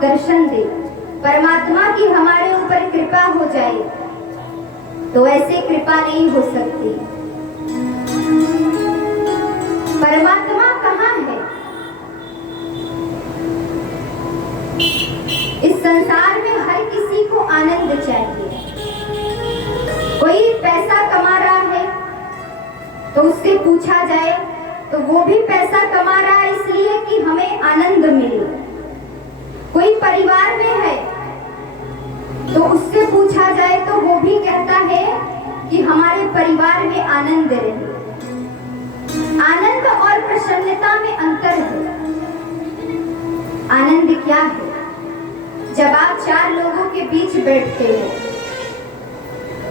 दर्शन दे, परमात्मा की हमारे ऊपर कृपा हो जाए, तो ऐसे कृपा नहीं हो सकती। परमात्मा कहाँ है? इस संसार में हर किसी को आनंद चाहिए। कोई पैसा कमा रहा है तो उससे पूछा जाए तो वो भी पैसा कमा रहा है इसलिए कि हमें आनंद मिले। कोई परिवार में है तो उससे पूछा जाए तो वो भी कहता है कि हमारे परिवार में आनंद रहे। आनंद और प्रसन्नता में अंतर है। आनंद क्या है? जब आप चार लोगों के बीच बैठते हो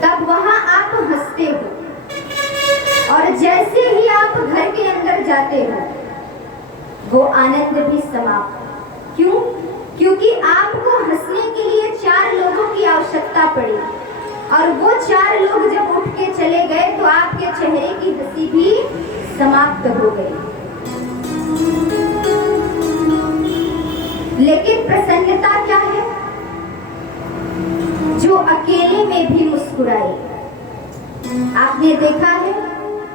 तब वहां आप हंसते हो, और जैसे ही आप घर के अंदर जाते हो वो आनंद भी समाप्त। क्यों? क्योंकि आपको हंसने के लिए चार लोगों की आवश्यकता पड़ी, और वो चार लोग जब उठ के चले गए तो आपके चेहरे की हंसी भी समाप्त हो गई। लेकिन प्रसन्नता क्या है? जो अकेले में भी मुस्कुराए। आपने देखा है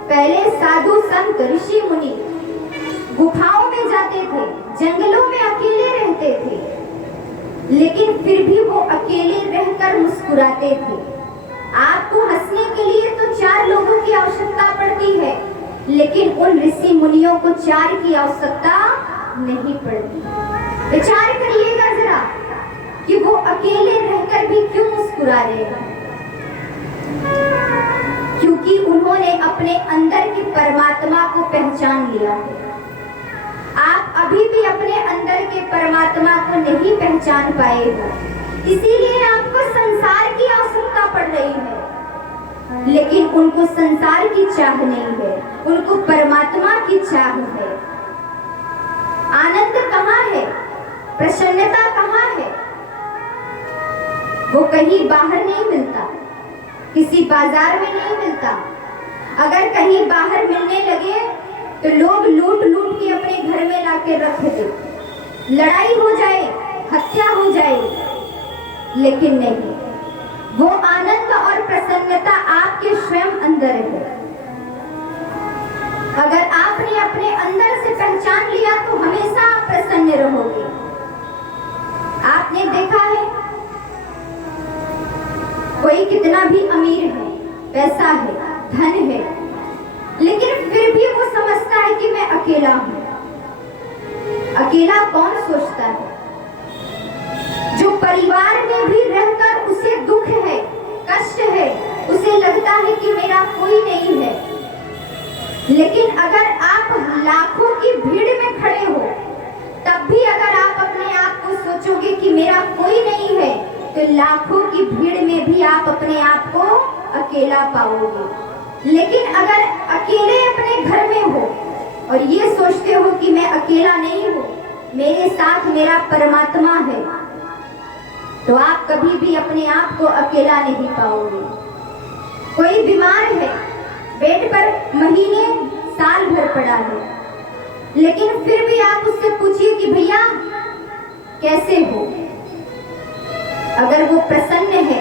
पहले साधु संत ऋषि मुनि गुफाओं में जाते थे, जंगलों में अकेले रहते थे, लेकिन फिर भी वो अकेले रहकर मुस्कुराते थे। आपको हंसने के लिए तो चार लोगों की आवश्यकता पड़ती है, लेकिन उन ऋषि मुनियों को चार की आवश्यकता नहीं पड़ती। विचार करिएगा जरा कि वो अकेले रहकर भी क्यों मुस्कुरा रहे हैं? क्योंकि उन्होंने अपने अंदर की परमात्मा को पहचान लिया है। आप अभी भी अपने अंदर के परमात्मा को नहीं पहचान पाए हो, इसीलिए आपको संसार की आवश्यकता पड़ रही है। लेकिन उनको संसार की चाह नहीं है, उनको परमात्मा की चाह है। आनंद कहाँ है? प्रसन्नता कहाँ है? वो कहीं बाहर नहीं मिलता, किसी बाजार में नहीं मिलता। अगर कहीं बाहर मिलने लगे तो लोग लूट लूट के अपने घर में लाके रख दे, लड़ाई हो जाए, हत्या हो जाए, लेकिन नहीं, वो आनंद और प्रसन्नता आपके स्वयं अंदर है। अगर आपने अपने अंदर से पहचान लिया तो हमेशा आप प्रसन्न रहोगे। आपने देखा है कोई कितना भी अमीर है, पैसा है, धन है, लेकिन फिर भी वो समझता है कि मैं अकेला हूं। अकेला कौन सोचता है? जो परिवार में भी रहकर उसे दुख है, कष्ट है, उसे लगता है कि मेरा कोई नहीं है। लेकिन अगर आप लाखों की भीड़ में खड़े हो तब भी अगर आप अपने आप को सोचोगे कि मेरा कोई नहीं है, तो लाखों की भीड़ में भी आप अपने आप को अकेला पाओगे। लेकिन अगर अकेले अपने घर में हो और ये सोचते हो कि मैं अकेला नहीं हूँ, मेरे साथ मेरा परमात्मा है, तो आप कभी भी अपने आप को अकेला नहीं पाओगे। कोई बीमार है, बेड पर महीने साल भर पड़ा है, लेकिन फिर भी आप उससे पूछिए कि भैया कैसे हो? अगर वो प्रसन्न है,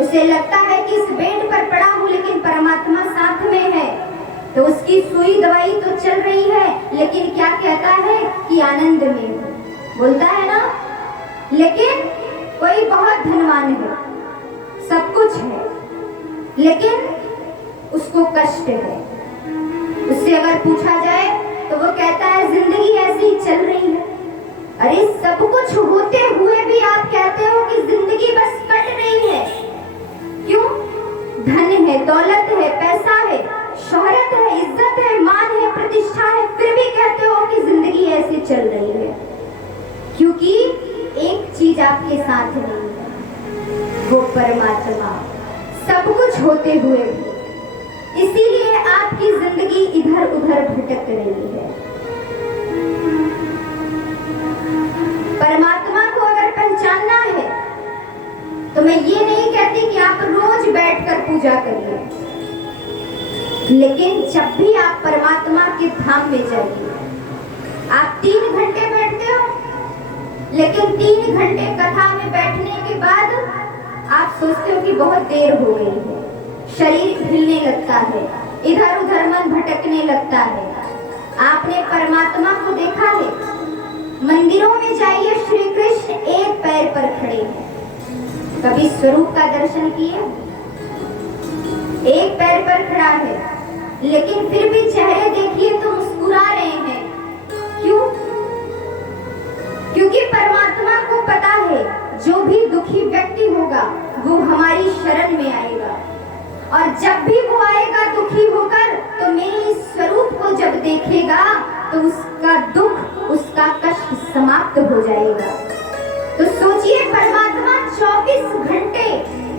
उसे लगता है कि इस बेड पर पड़ा हूं लेकिन परमात्मा साथ में है, तो उसकी सुई दवाई तो चल रही है, लेकिन क्या कहता है कि आनंद में हूं, बोलता है ना। लेकिन कोई बहुत धनवान है, सब कुछ है, लेकिन उसको कष्ट है। उससे अगर पूछा जाए तो वो कहता है जिंदगी ऐसी ही चल रही है। अरे सब कुछ होते हुए भी आप कहते हो कि जिंदगी बस कट रही है। क्यों? धन है, दौलत है, पैसा है, शोहरत है, इज्जत है, मान है, प्रतिष्ठा है, फिर भी कहते हो कि जिंदगी ऐसी चल रही है। क्योंकि एक चीज आपके साथ नहीं है, वो परमात्मा। सब कुछ होते हुए भी, इसीलिए आपकी जिंदगी इधर उधर भटक रही है। परमात्मा को अगर पहचानना है तो मैं ये नहीं कहती कि आप रोज बैठकर पूजा करिए, लेकिन जब भी आप परमात्मा के धाम में जाइए, आप 3 घंटे बैठते हो, लेकिन 3 घंटे कथा में बैठने के बाद आप सोचते हो कि बहुत देर हो गई है, शरीर हिलने लगता है, इधर उधर मन भटकने लगता है। आपने परमात्मा को देखा है? मंदिरों में जाइए, श्री कृष्ण एक पैर पर खड़े हैं। कभी स्वरूप का दर्शन किए? एक पैर पर खड़ा है, लेकिन फिर भी चेहरे देखिए तो मुस्कुरा रहे हैं। क्यों? क्योंकि परमात्मा को पता है जो भी दुखी व्यक्ति होगा वो हमारी शरण में आएगा, और जब भी वो आएगा दुखी होकर तो मेरे इस स्वरूप को जब देखेगा तो उसका दुख, उसका कष्ट समाप्त हो जाएगा। तो सोचिए, परमात्मा 24 घंटे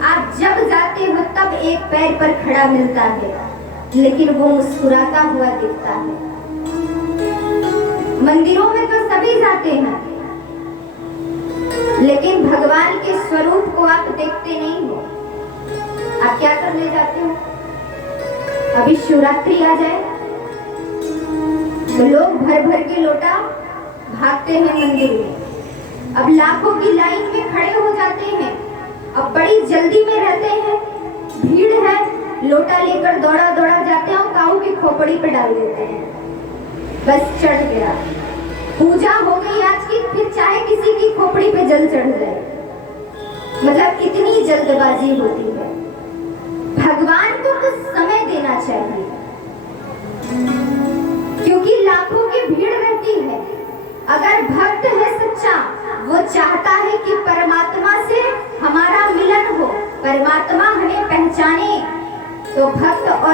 आप जब जाते हो तब एक पैर पर खड़ा मिलता है, लेकिन वो मुस्कुराता हुआ दिखता है। मंदिरों में तो सभी जाते हैं, लेकिन भगवान के स्वरूप को आप देखते नहीं हो। आप क्या करने जाते हो? अभी शिवरात्रि आ जाए तो लोग भर भर के लोटा भागते हैं मंदिर में। अब लाखों की लाइन में खड़े हो जाते हैं, अब बड़ी जल्दी में रहते हैं, भीड़ है, लोटा लेकर दौड़ा दौड़ा जाते हैं और काऊ की खोपड़ी पे डाल देते हैं, बस चढ़ गया। पूजा हो गई आज की, फिर चाहे किसी की खोपड़ी पे जल चढ़ जाए, मतलब इतनी जल्दबाजी होती है। भगवान को कुछ समय देना चाहिए, क्योंकि लाखों की भीड़ रहती है। अगर भक्त है सच्चा, वो चाहता है कि परमात्मा से हमारा मिलन हो, परमात्मा हमें पहचाने, तो भक्त और